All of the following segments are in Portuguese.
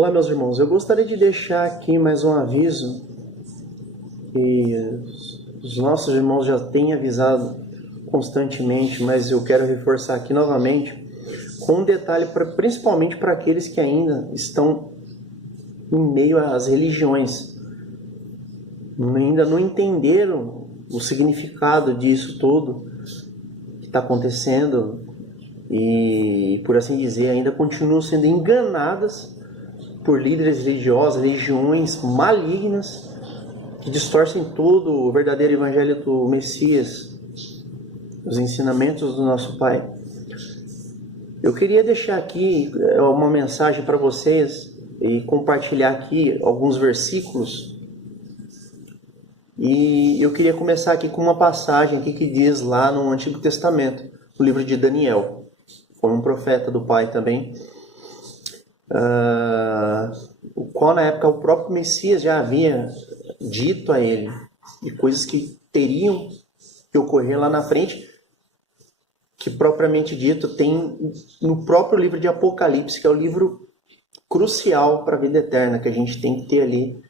Olá, meus irmãos. Eu gostaria de deixar aqui mais um aviso, e os nossos irmãos já têm avisado constantemente, mas eu quero reforçar aqui novamente, com um detalhe principalmente para aqueles que ainda estão em meio às religiões, ainda não entenderam o significado disso tudo que está acontecendo e, por assim dizer, ainda continuam sendo enganadas por líderes religiosos, legiões malignas que distorcem todo o verdadeiro evangelho do Messias, os ensinamentos do nosso Pai. Eu queria deixar aqui uma mensagem para vocês e compartilhar aqui alguns versículos. E eu queria começar aqui com uma passagem aqui que diz lá no Antigo Testamento, no livro de Daniel. Foi um profeta do Pai também, o qual na época o próprio Messias já havia dito a ele de coisas que teriam que ocorrer lá na frente, que propriamente dito tem no próprio livro de Apocalipse, que é o livro crucial para a vida eterna, que a gente tem que ter ali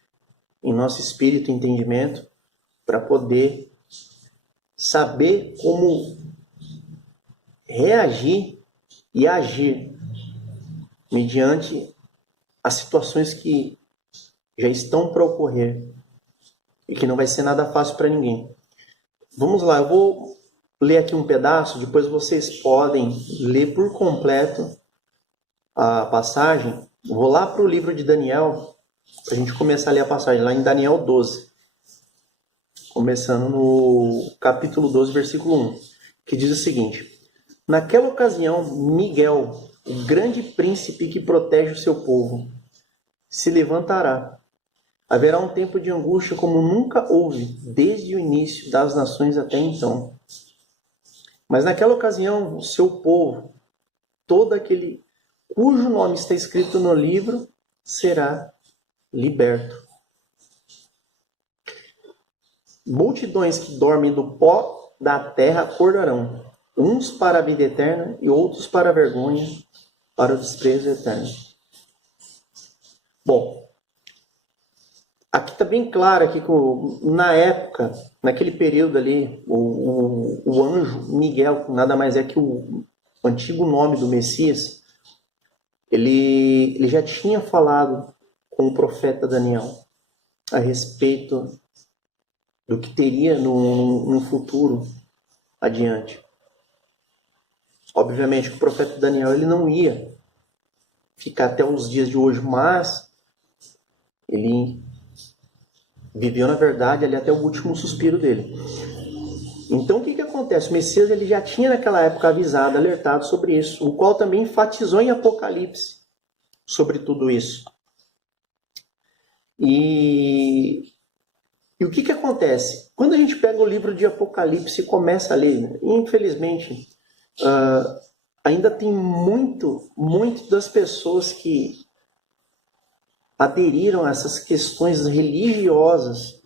em nosso espírito e entendimento para poder saber como reagir e agir mediante as situações que já estão para ocorrer e que não vai ser nada fácil para ninguém. Vamos lá, eu vou ler aqui um pedaço, depois vocês podem ler por completo a passagem. Vou lá para o livro de Daniel, para a gente começar a ler a passagem, lá em Daniel 12, começando no capítulo 12, versículo 1, que diz o seguinte: Naquela ocasião, Miguel, o grande príncipe que protege o seu povo, se levantará. Haverá um tempo de angústia como nunca houve, desde o início das nações até então. Mas naquela ocasião, o seu povo, todo aquele cujo nome está escrito no livro, será liberto. Multidões que dormem do pó da terra acordarão, uns para a vida eterna e outros para a vergonha, para o desprezo eterno. Bom, aqui está bem claro aqui que na época, naquele período ali, o anjo Miguel, que nada mais é que o antigo nome do Messias, ele já tinha falado com o profeta Daniel a respeito do que teria no futuro adiante. Obviamente que o profeta Daniel ele não ia ficar até os dias de hoje, mas ele viveu, na verdade, ali até o último suspiro dele. Então, o que acontece? O Messias ele já tinha naquela época avisado, alertado sobre isso, o qual também enfatizou em Apocalipse sobre tudo isso. E o que acontece? Quando a gente pega o livro de Apocalipse e começa a ler, infelizmente, ainda tem muito das pessoas que aderiram a essas questões religiosas,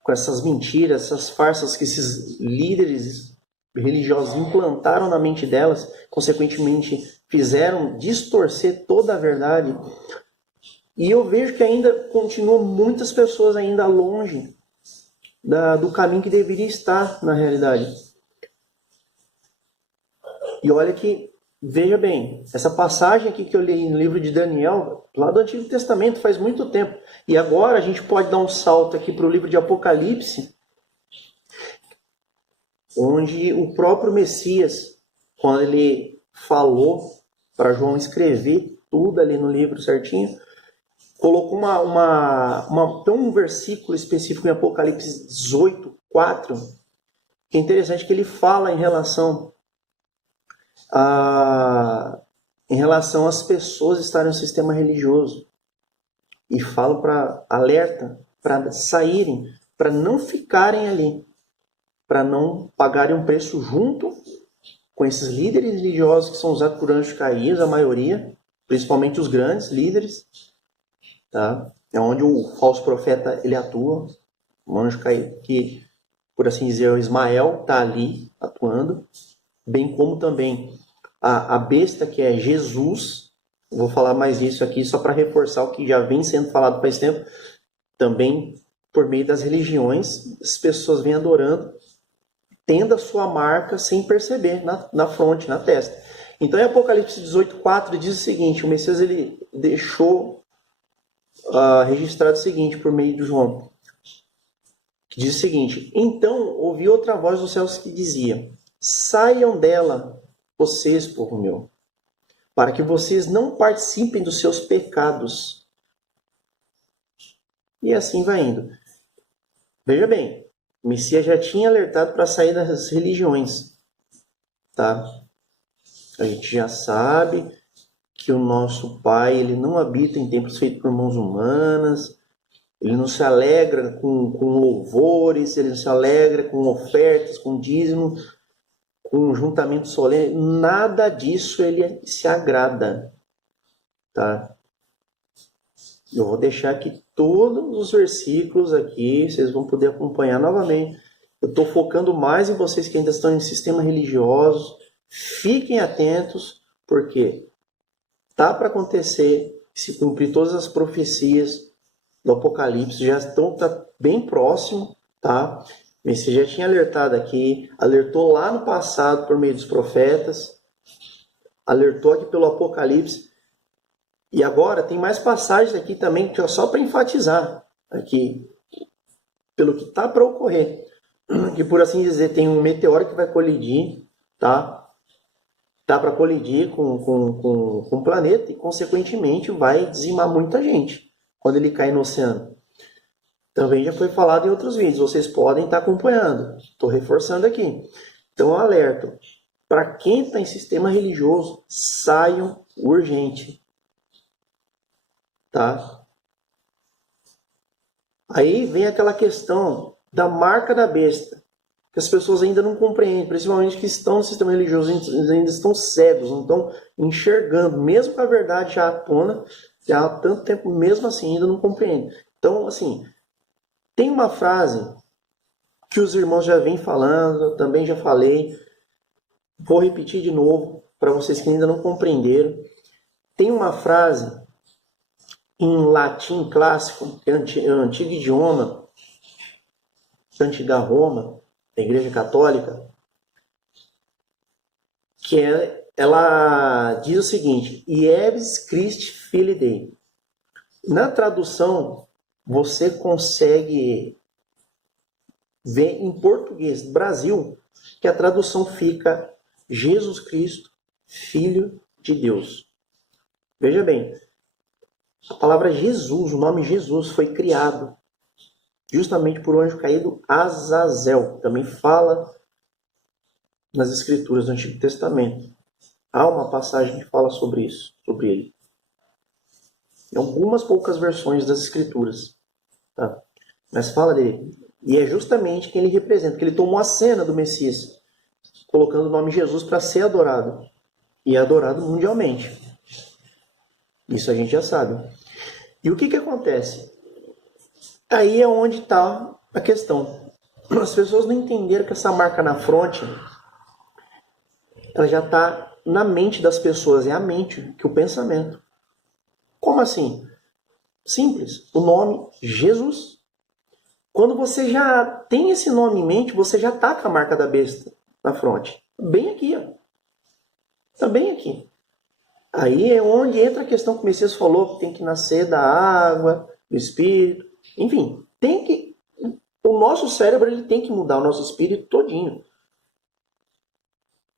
com essas mentiras, essas farsas que esses líderes religiosos implantaram na mente delas, consequentemente fizeram distorcer toda a verdade. E eu vejo que ainda continuam muitas pessoas ainda longe do caminho que deveria estar na realidade. E olha que, veja bem, essa passagem aqui que eu li no livro de Daniel, lá do Antigo Testamento, faz muito tempo. E agora a gente pode dar um salto aqui para o livro de Apocalipse, onde o próprio Messias, quando ele falou para João escrever tudo ali no livro certinho, colocou tem um versículo específico em Apocalipse 18, 4, que é interessante, que ele fala em relação às pessoas estarem no sistema religioso. E fala alerta para saírem, para não ficarem ali, para não pagarem um preço junto com esses líderes religiosos que são usados por anjos caídos, a maioria, principalmente os grandes líderes. Tá? É onde o falso profeta ele atua, o anjo caído, que, por assim dizer, o Ismael está ali atuando, bem como também a besta que é Jesus, Vou falar mais isso aqui só para reforçar o que já vem sendo falado faz tempo. Também por meio das religiões, as pessoas vêm adorando, tendo a sua marca sem perceber, na fronte, na testa. Então em Apocalipse 18:4 diz o seguinte, o Messias ele deixou registrado o seguinte por meio de João, que diz o seguinte: então ouvi outra voz dos céus que dizia: saiam dela, vocês, povo meu, para que vocês não participem dos seus pecados. E assim vai indo. Veja bem, o Messias já tinha alertado para sair das religiões, tá? A gente já sabe que o nosso Pai ele não habita em templos feitos por mãos humanas. Ele não se alegra com louvores, ele não se alegra com ofertas, com dízimo, com juntamento solene. Nada disso ele se agrada. Tá? Eu vou deixar aqui todos os versículos aqui, vocês vão poder acompanhar novamente. Eu estou focando mais em vocês que ainda estão em sistema religioso. Fiquem atentos, porque tá para acontecer, se cumprir todas as profecias do Apocalipse, já tá bem próximo, tá? Você já tinha alertado aqui, alertou lá no passado por meio dos profetas, alertou aqui pelo Apocalipse, e agora tem mais passagens aqui também, que é só para enfatizar aqui, pelo que tá para ocorrer, que por assim dizer, tem um meteoro que vai colidir, tá? Tá para colidir com o planeta e, consequentemente, vai dizimar muita gente quando ele cair no oceano. Também já foi falado em outros vídeos, vocês podem estar acompanhando. Estou reforçando aqui. Então, alerto. Para quem está em sistema religioso, saiam urgente. Tá? Aí vem aquela questão da marca da besta, que as pessoas ainda não compreendem, principalmente que estão no sistema religioso, ainda estão cegos, não estão enxergando, mesmo com a verdade já à tona, já há tanto tempo, mesmo assim ainda não compreendem. Então, assim, tem uma frase que os irmãos já vêm falando, eu também já falei, vou repetir de novo, para vocês que ainda não compreenderam. Tem uma frase em latim clássico, que é o antigo idioma, da antiga Roma, da Igreja Católica, que ela diz o seguinte: Ievis Christi Filii Dei. Na tradução, você consegue ver em português Brasil que a tradução fica Jesus Cristo, Filho de Deus. Veja bem, a palavra Jesus, o nome Jesus, foi criado justamente por um anjo caído, Azazel. Também fala nas escrituras do Antigo Testamento. Há uma passagem que fala sobre isso, sobre ele. Em algumas poucas versões das escrituras. Tá? Mas fala dele. E é justamente quem ele representa, que ele tomou a cena do Messias, colocando o nome Jesus para ser adorado. E é adorado mundialmente. Isso a gente já sabe. E o que acontece? Aí é onde está a questão. As pessoas não entenderam que essa marca na fronte, ela já está na mente das pessoas. É a mente que o pensamento. Como assim? Simples. O nome Jesus. Quando você já tem esse nome em mente, você já está com a marca da besta na fronte. Bem aqui, ó. Está bem aqui. Aí é onde entra a questão que o Messias falou, que tem que nascer da água, do Espírito. Enfim, o nosso cérebro ele tem que mudar, o nosso espírito todinho.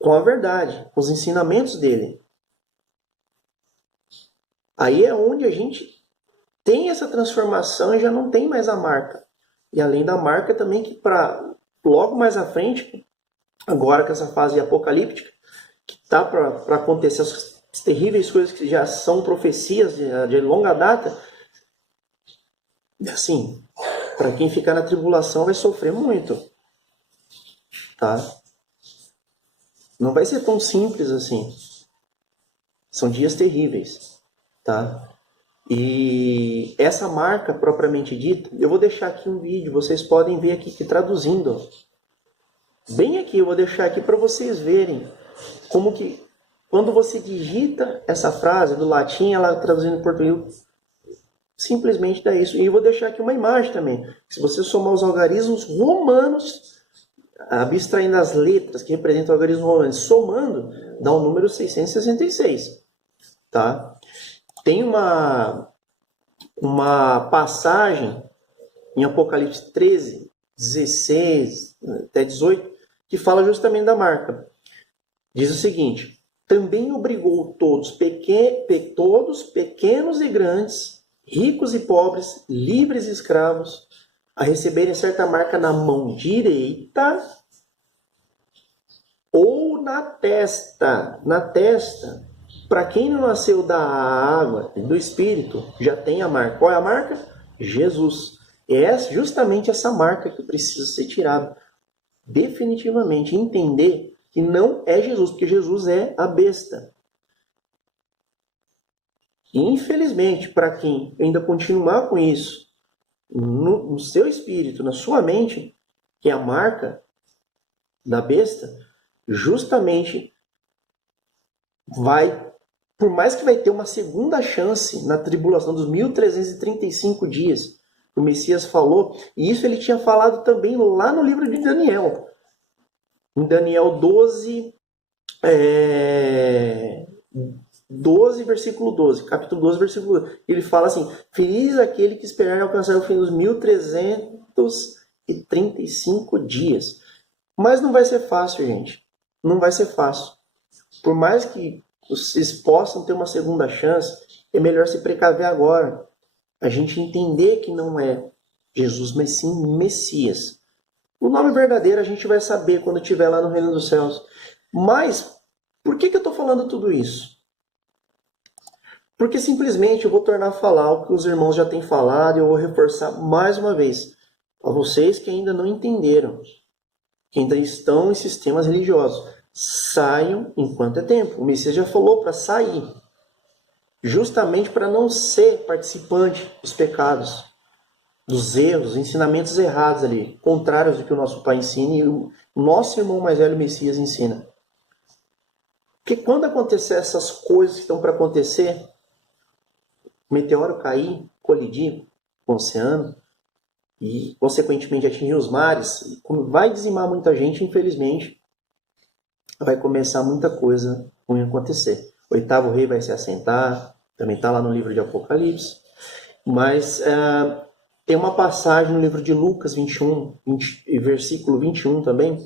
Com a verdade, com os ensinamentos dele. Aí é onde a gente tem essa transformação e já não tem mais a marca. E além da marca também que para logo mais à frente, agora com essa fase apocalíptica, que está para acontecer as terríveis coisas que já são profecias de longa data, assim, para quem ficar na tribulação vai sofrer muito, tá? Não vai ser tão simples assim. São dias terríveis, tá? E essa marca propriamente dita, eu vou deixar aqui um vídeo, vocês podem ver aqui que traduzindo, bem aqui, eu vou deixar aqui para vocês verem como que Quando você digita essa frase do latim, ela traduzindo em português, simplesmente dá isso. E eu vou deixar aqui uma imagem também. Se você somar os algarismos romanos, abstraindo as letras que representam o algarismo romano, somando, dá o número 666. Tá? Tem uma passagem em Apocalipse 13, 16 até 18, que fala justamente da marca. Diz o seguinte: também obrigou todos, pequenos e grandes, ricos e pobres, livres e escravos, a receberem certa marca na mão direita ou na testa. Na testa. Para quem não nasceu da água e do Espírito, já tem a marca. Qual é a marca? Jesus. É justamente essa marca que precisa ser tirada. Definitivamente. Entender que não é Jesus, porque Jesus é a besta. Infelizmente, para quem ainda continuar com isso no seu espírito, na sua mente, que é a marca da besta, justamente vai, por mais que vai ter uma segunda chance na tribulação dos 1335 dias, o Messias falou, e isso ele tinha falado também lá no livro de Daniel. Em Daniel 12, 12, versículo 12, capítulo 12, versículo 12. Ele fala assim: feliz aquele que esperar alcançar o fim dos 1335 dias. Mas não vai ser fácil, gente. Não vai ser fácil. Por mais que vocês possam ter uma segunda chance, é melhor se precaver agora. A gente entender que não é Jesus, mas sim Messias. O nome verdadeiro a gente vai saber quando estiver lá no reino dos céus. Mas, por que eu estou falando tudo isso? Porque simplesmente eu vou tornar a falar o que os irmãos já têm falado e eu vou reforçar mais uma vez. A vocês que ainda não entenderam, que ainda estão em sistemas religiosos, saiam enquanto é tempo. O Messias já falou para sair. Justamente para não ser participante dos pecados, dos erros, dos ensinamentos errados ali, contrários do que o nosso Pai ensina e o nosso irmão mais velho, Messias, ensina. Porque quando acontecer essas coisas que estão para acontecer, o meteoro cair, colidir com o oceano e, consequentemente, atingir os mares, vai dizimar muita gente, infelizmente, vai começar muita coisa ruim acontecer. O oitavo rei vai se assentar, também está lá no livro de Apocalipse, mas tem uma passagem no livro de Lucas 21, versículo 21 também,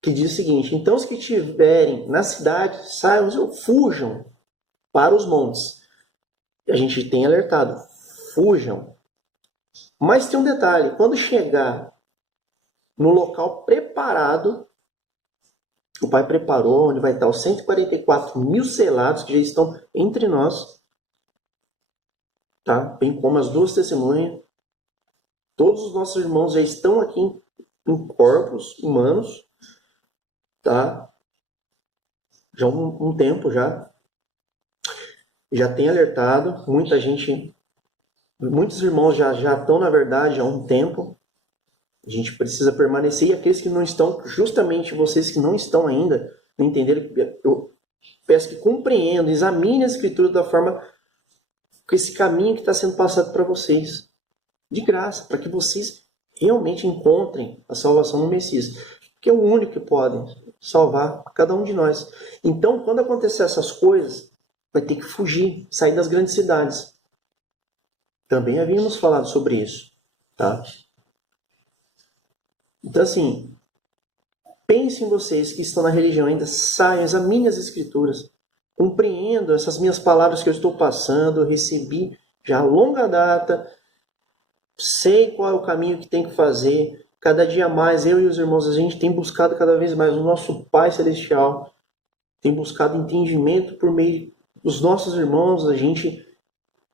que diz o seguinte: então os que estiverem na cidade, saiam, fujam para os montes. A gente tem alertado, fujam. Mas tem um detalhe, quando chegar no local preparado, o Pai preparou, onde vai estar os 144 mil selados que já estão entre nós, tá? Bem como as duas testemunhas. Todos os nossos irmãos já estão aqui em corpos humanos, tá? Já há um tempo já. Já tem alertado, muita gente, muitos irmãos já estão, na verdade, há um tempo. A gente precisa permanecer, e aqueles que não estão, justamente vocês que não estão ainda, não entenderam, eu peço que compreendam, examinem a Escritura da forma, com esse caminho que está sendo passado para vocês, de graça, para que vocês realmente encontrem a salvação no Messias, que é o único que pode salvar cada um de nós. Então, quando acontecer essas coisas, vai ter que fugir, sair das grandes cidades. Também havíamos falado sobre isso, tá? Então, assim, pensem vocês que estão na religião ainda, saiam, examinem as Escrituras, compreendam essas minhas palavras que eu estou passando, eu recebi já a longa data, sei qual é o caminho que tem que fazer. Cada dia mais, eu e os irmãos, a gente tem buscado cada vez mais o nosso Pai Celestial, tem buscado entendimento por meio dos nossos irmãos, a gente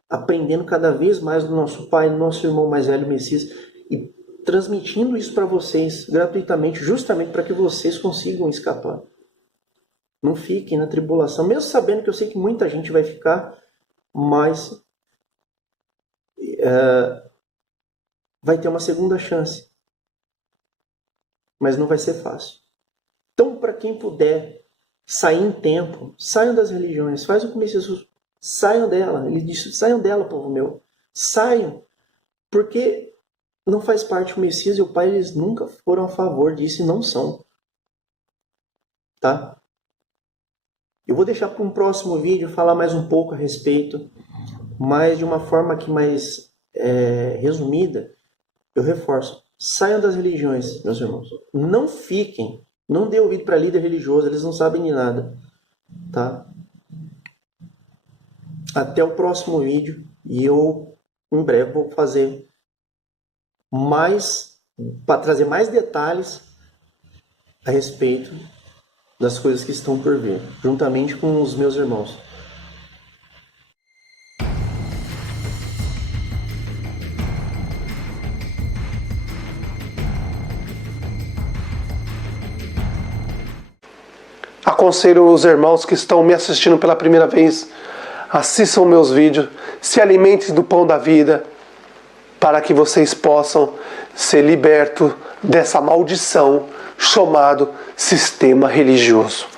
aprendendo cada vez mais do nosso Pai, do nosso irmão mais velho, Messias, e transmitindo isso para vocês gratuitamente, justamente para que vocês consigam escapar. Não fiquem na tribulação, mesmo sabendo que eu sei que muita gente vai ficar, mas vai ter uma segunda chance. Mas não vai ser fácil. Então, para quem puder, sair em tempo. Saiam das religiões. Faz o que o Messias Jesus. Saiam dela. Ele disse, saiam dela, povo meu. Saiam. Porque não faz parte o Messias e o Pai, eles nunca foram a favor disso e não são. Tá? Eu vou deixar para um próximo vídeo falar mais um pouco a respeito, mas de uma forma aqui mais resumida, eu reforço. Saiam das religiões, meus irmãos. Não fiquem, não dê ouvido para líder religioso, eles não sabem de nada. Tá? Até o próximo vídeo e eu, em breve, vou fazer para trazer mais detalhes a respeito das coisas que estão por vir, juntamente com os meus irmãos. Aconselho os irmãos que estão me assistindo pela primeira vez, assistam meus vídeos, se alimentem do pão da vida, para que vocês possam ser libertos dessa maldição chamado sistema religioso.